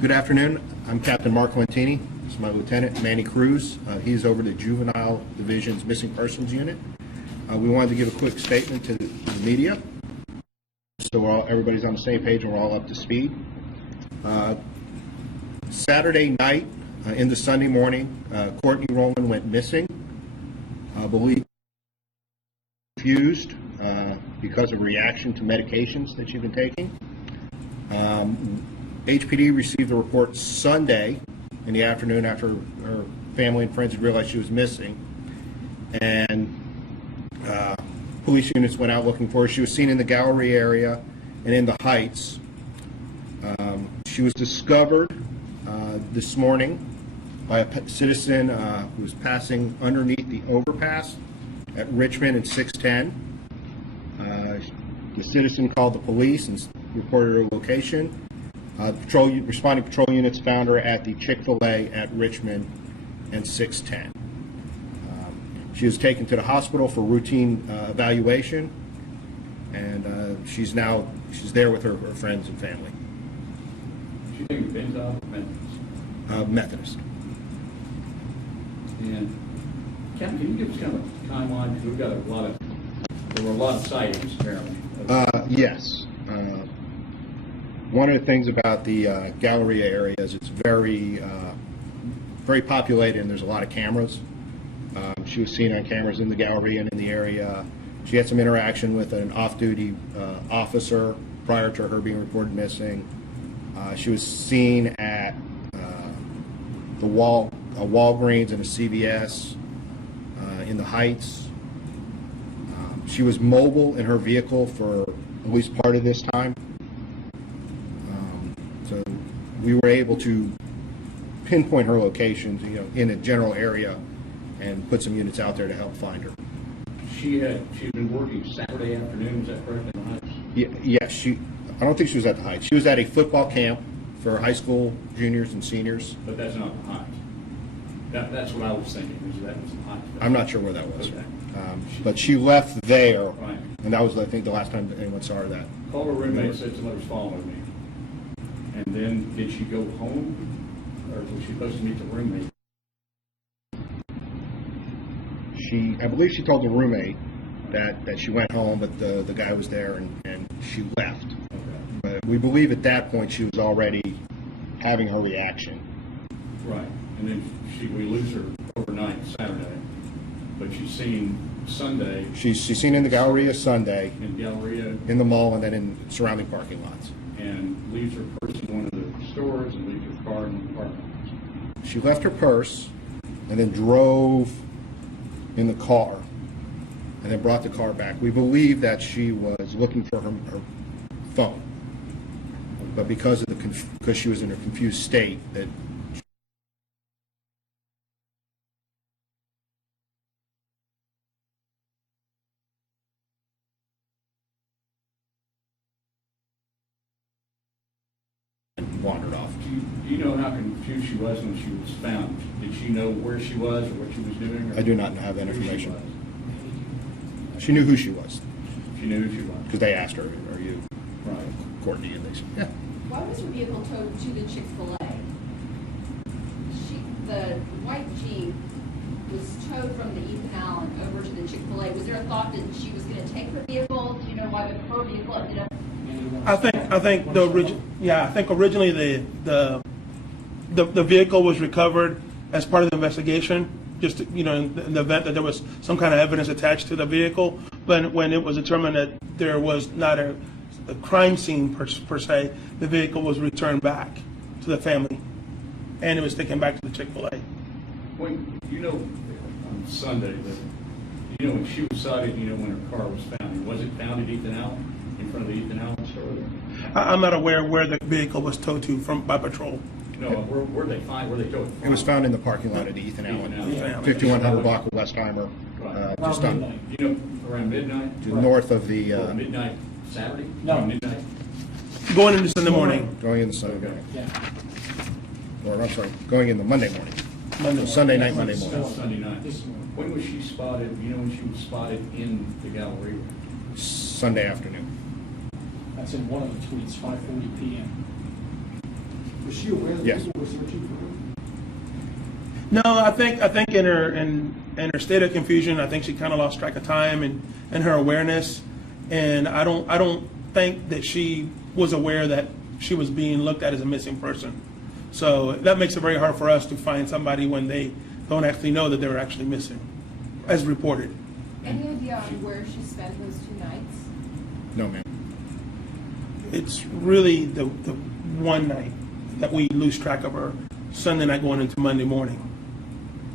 Good afternoon. I'm Captain Mark Lentini. This is my lieutenant, Manny Cruz. He's over the Juvenile Division's Missing Persons Unit. We wanted to give a quick statement to the media so everybody's on the same page and we're all up to speed. Saturday night into Sunday morning, Courtney Rowland went missing. Believed confused because of reaction to medications that she'd been taking. HPD received a report Sunday in the afternoon after her family and friends had realized she was missing, and police units went out looking for her. She was seen in the Gallery area and in the Heights. She was discovered this morning by a citizen who was passing underneath the overpass at Richmond and 610. The citizen called the police and reported her location. Responding patrol units found her at the Chick-fil-A at Richmond and 610. She was taken to the hospital for routine evaluation, and she's there with her friends and family. She taking pins off or Methodist? Methodist. And Captain, can you give us kind of a timeline? Because there were a lot of sightings apparently. Yes. One of the things about the Galleria area is it's very populated, and there's a lot of cameras. She was seen on cameras in the Galleria and in the area. She had some interaction with an off-duty officer prior to her being reported missing. She was seen at a Walgreens and a CVS in the Heights. She was mobile in her vehicle for at least part of this time. So we were able to pinpoint her locations, in a general area, and put some units out there to help find her. She'd been working Saturday afternoon, is that correct, in the Heights? Yes, I don't think she was at the Heights. She was at a football camp for high school juniors and seniors. But that's not the Heights. That's what I was thinking, that was the Heights. I'm not sure where that was. Okay. But she left there, right. And that was, I think, the last time anyone saw her. That Called her roommate, said somebody was following me. And then did she go home, or was she supposed to meet the roommate? I believe she told the roommate that she went home, but the guy was there and she left. Okay. But we believe at that point she was already having her reaction. Right, and then we lose her overnight Saturday, but she's seen Sunday. She's seen in the Galleria Sunday, In Galleria. in the mall, and then in surrounding parking lots. And leaves her purse in one of the stores and leaves her car in the parking lot. She left her purse and then drove in the car and then brought the car back. We believe that she was looking for her phone, but because she was in a confused state, that wandered off. Do you know how confused she was when she was found? Did she know where she was or what she was doing? I do not have that who information. She knew who she was She knew who she was. because they asked her, "Are you Right. Courtney?" And they said, "Yeah." Why was her vehicle towed to the Chick-fil-A? The white Jeep was towed from the Ethan Allen over to the Chick-fil-A. Was there a thought that she was going to take her vehicle? Do you know why her vehicle ended up? I think originally the vehicle was recovered as part of the investigation, just in the event that there was some kind of evidence attached to the vehicle. But when it was determined that there was not a crime scene per se, the vehicle was returned back to the family, and it was taken back to the Chick-fil-A. When on Sunday, when she was sighted, when her car was found, was it found at Ethan Allen, in front of the Ethan Allen store there? I'm not aware where the vehicle was towed to by patrol. No, where they towed it from? It was found in the parking lot of the Ethan Allen, Allen. 5100 block of Westheimer, just on Around midnight? north of the Midnight Saturday? No. Midnight? Going into Sunday morning. going in the Sunday morning. Yeah. Or I'm sorry, going in the Monday morning. Sunday night, Monday That's morning. Sunday night. When was she spotted, you know when she was spotted in the gallery? Sunday afternoon. That's in one of the tweets, 5:40 PM. Was she aware that Yes. people were searching for her? No, I think in her state of confusion, I think she kind of lost track of time and her awareness, and I don't think that she was aware that she was being looked at as a missing person. So that makes it very hard for us to find somebody when they don't actually know that they were actually missing, as reported. Any idea on where she spent those 2 nights? No, ma'am. It's really the one night that we lose track of her, Sunday night going into Monday morning.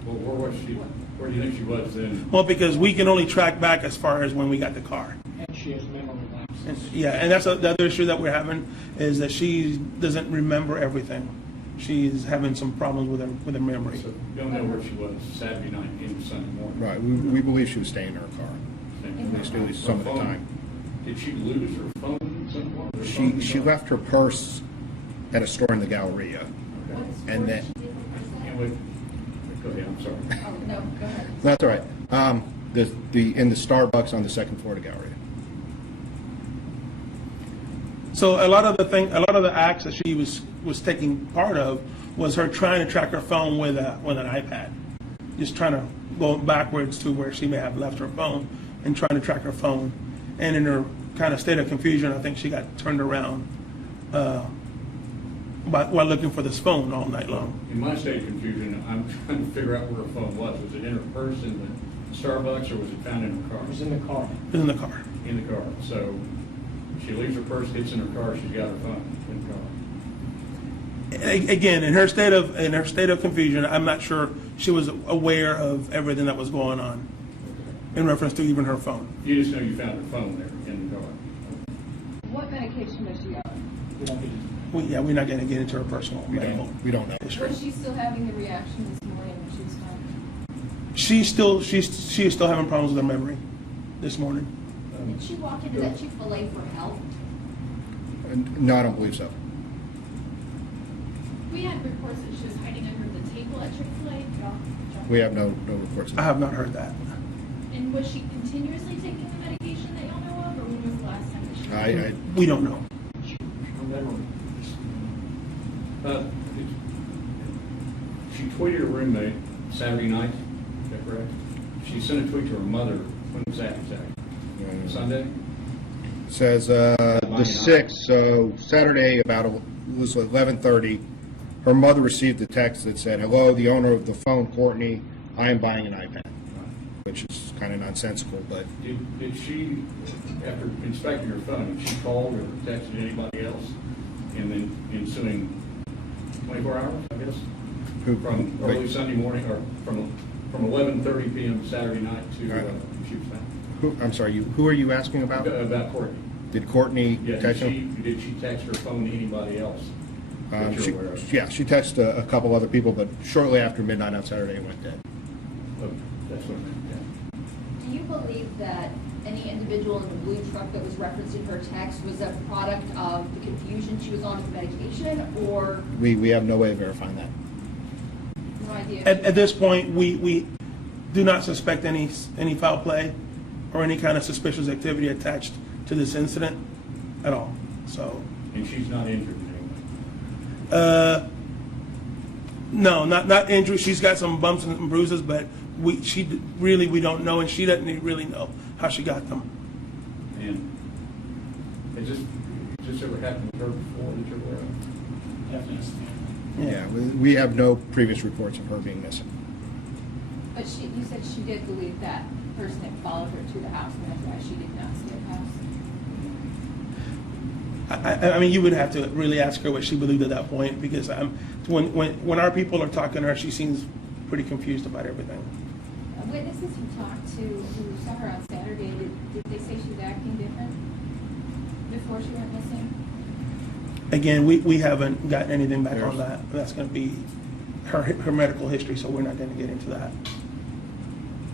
Well, where was she, where do you think she was then? Well, because we can only track back as far as when we got the car. And she has memory lapses. Yeah, and that's the other issue that we're having, is that she doesn't remember everything. She's having some problems with her memory. So you don't know where she was Saturday night into Sunday morning? Right, we believe she was staying in her car, at least some of the Her phone, time. Did she lose her phone at some point? Her phone? She left her purse at a store in the Galleria, and then, And what, go ahead, I'm sorry. Oh, no, go ahead. that's all right. In the Starbucks on the second floor of the Galleria. So a lot of the acts that she was taking part of was her trying to track her phone with an iPad, just trying to go backwards to where she may have left her phone and trying to track her phone. And in her kind of state of confusion, I think she got turned around while looking for this phone all night long. In my state of confusion, I'm trying to figure out where her phone was. Was it in her purse in the Starbucks, or was it found in her car? It was in the car. It was in the car. In the car. So she leaves her purse, gets in her car, she's got her phone in the car. Again, in her state of confusion, I'm not sure she was aware of everything that was going on in reference to even her phone. You just know you found her phone there in the car. What medication was she on? We don't get We're not going to get into her personal medical We don't know. history. Was she still having the reaction this morning when she was found? She is still having problems with her memory this morning. Did she walk into that Chick-fil-A for help? No, I don't believe so. We had reports that she was hiding under the table at Chick-fil-A. We have no reports. I have not heard that. And was she continuously taking the medication that y'all know of, or when was the last time that she? We don't know. her memory. She tweeted her roommate Saturday night, is that correct? She sent a tweet to her mother. When was that exactly? Sunday? Says the 6th, so Saturday about it was 11:30. Her mother received a text that said, "Hello, the owner of the phone, Courtney. I am buying an iPad," which is kind of nonsensical, but Did she, after inspecting her phone, did she call or texted anybody else in the ensuing 24 hours, I guess? From early Sunday morning, or from 11:30 p.m. Saturday night to she was found? I'm sorry. Who are you asking about? About Courtney. Did Courtney Yeah, text him? did she text her phone to anybody else that you're aware of? Yeah, she texted a couple other people, but shortly after midnight on Saturday, it went dead. Oh, that's what I meant, yeah. Do you believe that any individual in the blue truck that was referenced in her text was a product of the confusion she was on with medication, or We have no way of verifying that. no idea? At this point, we do not suspect any foul play or any kind of suspicious activity attached to this incident at all. So, And she's not injured in any way? no, not injury. She's got some bumps and bruises, but we don't know, and she doesn't really know how she got them. And has this ever happened with her before that you're aware of? Definitely. Yeah, we have no previous reports of her being missing. But you said she did believe that person had followed her to the house, and that's why she did not see the house. I mean, you would have to really ask her what she believed at that point, because when our people are talking to her, she seems pretty confused about everything. Witnesses who talked to, who saw her on Saturday, did they say she was acting different before she went missing? Again, we haven't gotten anything back on that. That's going to be her medical history, so we're not going to get into that.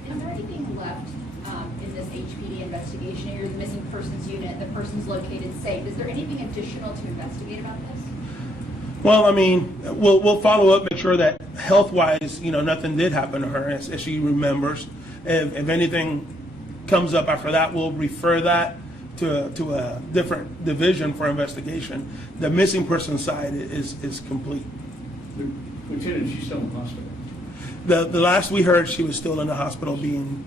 Is there anything left in this HPD investigation? You're the missing persons unit, the person's located safe. Is there anything additional to investigate about this? Well, I mean, we'll follow up, make sure that health-wise, nothing did happen to her, as she remembers. If anything comes up after that, we'll refer that to a different division for investigation. The missing person side is complete. Lieutenant, she's still in the hospital. The last we heard, she was still in the hospital being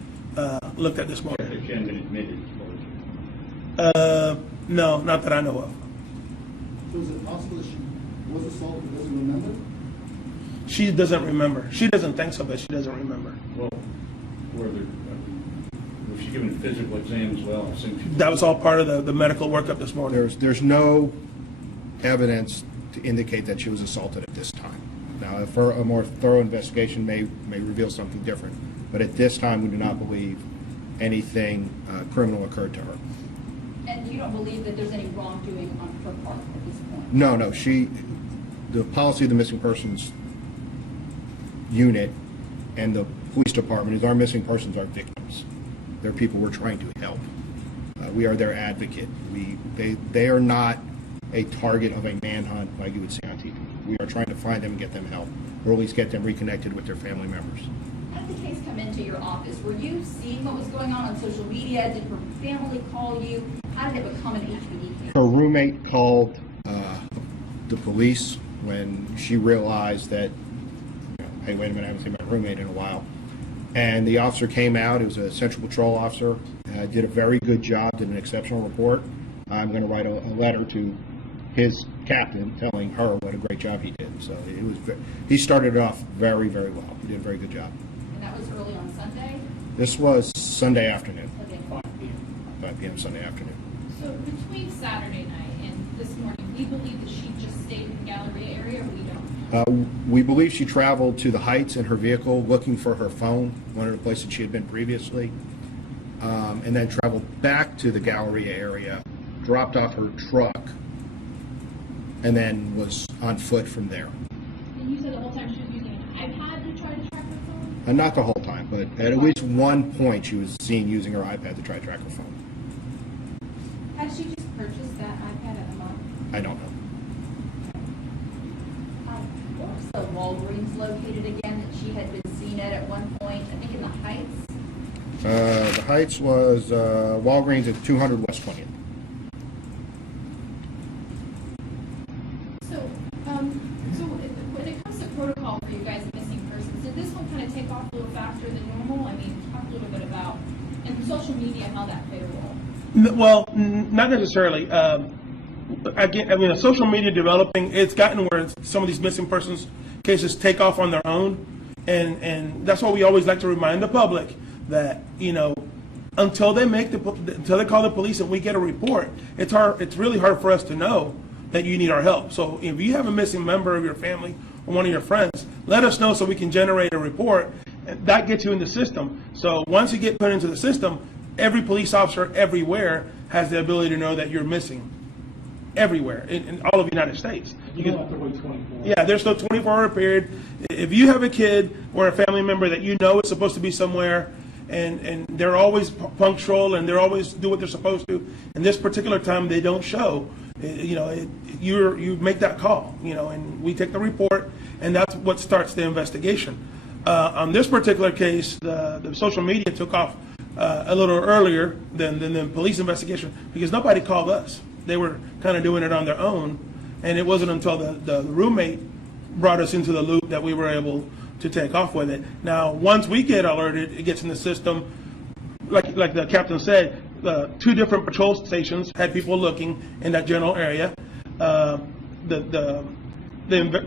looked at this morning. She hadn't been admitted. No, not that I know of. So is it possible that she was assaulted and doesn't remember? She doesn't remember. She doesn't think so, but she doesn't remember. Well, was she given a physical exam as well? I assume she. That was all part of the medical workup this morning. There's no evidence to indicate that she was assaulted at this time. Now, if a more thorough investigation may reveal something different, but at this time, we do not believe anything criminal occurred to her. And you don't believe that there's any wrongdoing on her part at this point? No, the policy of the missing persons unit and the police department is our missing persons are victims. They're people we're trying to help. We are their advocate. They are not a target of a manhunt like you would see on TV. We are trying to find them and get them help, or at least get them reconnected with their family members. How did the case come into your office? Were you seeing what was going on social media? Did her family call you? How did it become an HPD case? Her roommate called the police when she realized that, hey, wait a minute, I haven't seen my roommate in a while. And the officer came out. It was a Central Patrol officer. Did a very good job, did an exceptional report. I'm going to write a letter to his captain telling her what a great job he did. So he started it off very, very well. He did a very good job. And that was early on Sunday? This was Sunday afternoon, Okay. 5 p.m. Sunday afternoon. So between Saturday night and this morning, we believe that she just stayed in the Galleria area, or we don't? We believe she traveled to the Heights in her vehicle looking for her phone, one of the places she had been previously, and then traveled back to the Galleria area, dropped off her truck, and then was on foot from there. And you said the whole time she was using an iPad to try to track her phone? Not the whole time, but at least one point she was seen using her iPad to try to track her phone. Had she just purchased that iPad at the mall? I don't know. Where was the Walgreens located again that she had been seen at one point? I think in the Heights? The Heights was Walgreens at 200 West 20th. So when it comes to protocol for you guys missing persons, did this one kind of take off a little faster than normal? I mean, talk a little bit about, and social media, how that played a role. Well, not necessarily. Social media developing, it's gotten where some of these missing persons cases take off on their own, and that's why we always like to remind the public that until they call the police and we get a report, it's really hard for us to know that you need our help. So if you have a missing member of your family or one of your friends, let us know so we can generate a report. And that gets you in the system. So once you get put into the system, every police officer everywhere has the ability to know that you're missing. Everywhere in all of the United States. You don't have to wait 24 hours. Yeah, there's no 24-hour period. If you have a kid or a family member that you know is supposed to be somewhere, and they're always punctual and they're always do what they're supposed to, and this particular time they don't show, you make that call, and we take the report, and that's what starts the investigation. On this particular case, the social media took off a little earlier than the police investigation because nobody called us. They were kind of doing it on their own, and it wasn't until the roommate brought us into the loop that we were able to take off with it. Now, once we get alerted, it gets in the system. Like the captain said, 2 different patrol stations had people looking in that general area. The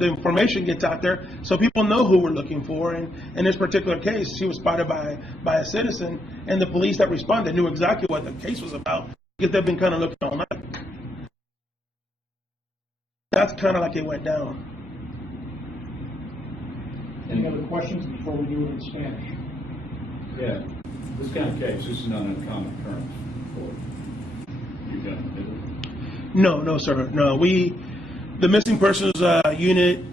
information gets out there, so people know who we're looking for. And in this particular case, she was spotted by a citizen, and the police that responded knew exactly what the case was about because they've been kind of looking all night. That's kind of like it went down. Any other questions before we do it in Spanish? Yeah, this kind of case, this is not an uncommon occurrence for you done, is it? No, sir. No, the missing persons unit,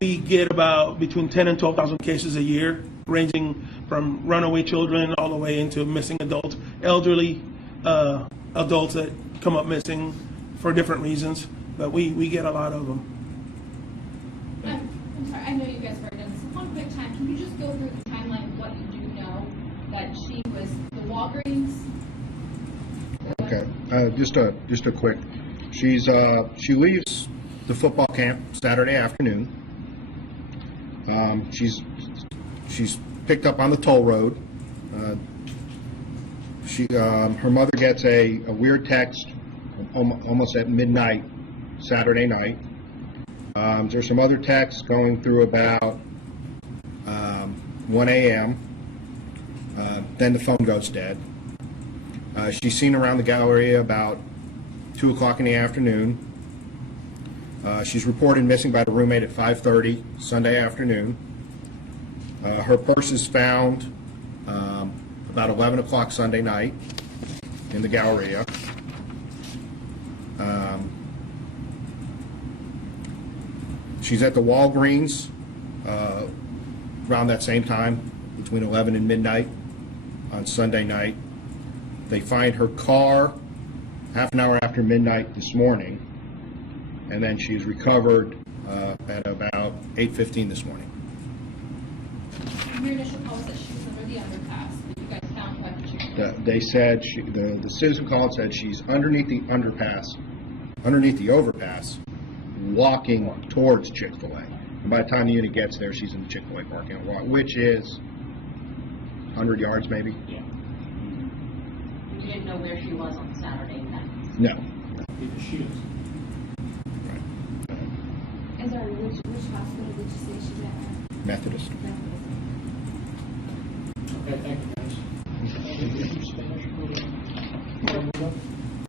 we get about between 10 and 12,000 cases a year, ranging from runaway children all the way into missing adults, elderly adults that come up missing for different reasons. But we get a lot of them. I'm sorry, I know you guys have already done this. quick time, can you just go through the timeline of what you do know? That she was the Walgreens? Okay, just a quick. She leaves the football camp Saturday afternoon. She's picked up on the toll road. Her mother gets a weird text almost at midnight Saturday night. There's some other texts going through about 1 a.m. Then the phone goes dead. She's seen around the gallery about 2 o'clock in the afternoon. She's reported missing by the roommate at 5:30 Sunday afternoon. Her purse is found about 11 o'clock Sunday night in the Galleria. She's at the Walgreens around that same time, between 11 and midnight on Sunday night. They find her car half an hour after midnight this morning, and then she is recovered at about 8:15 this morning. Your initial call said she was under the underpass, but you guys found her at the Chick-fil-A. They said, the citizen called said she's underneath the underpass, underneath the overpass, walking towards Chick-fil-A. And by the time the unit gets there, she's in the Chick-fil-A parking lot, which is 100 yards maybe? Yeah. You didn't know where she was on Saturday night? No. Because she is. And sorry, which hospital did you say she's at? Methodist. Okay, thank you, guys. Did you finish with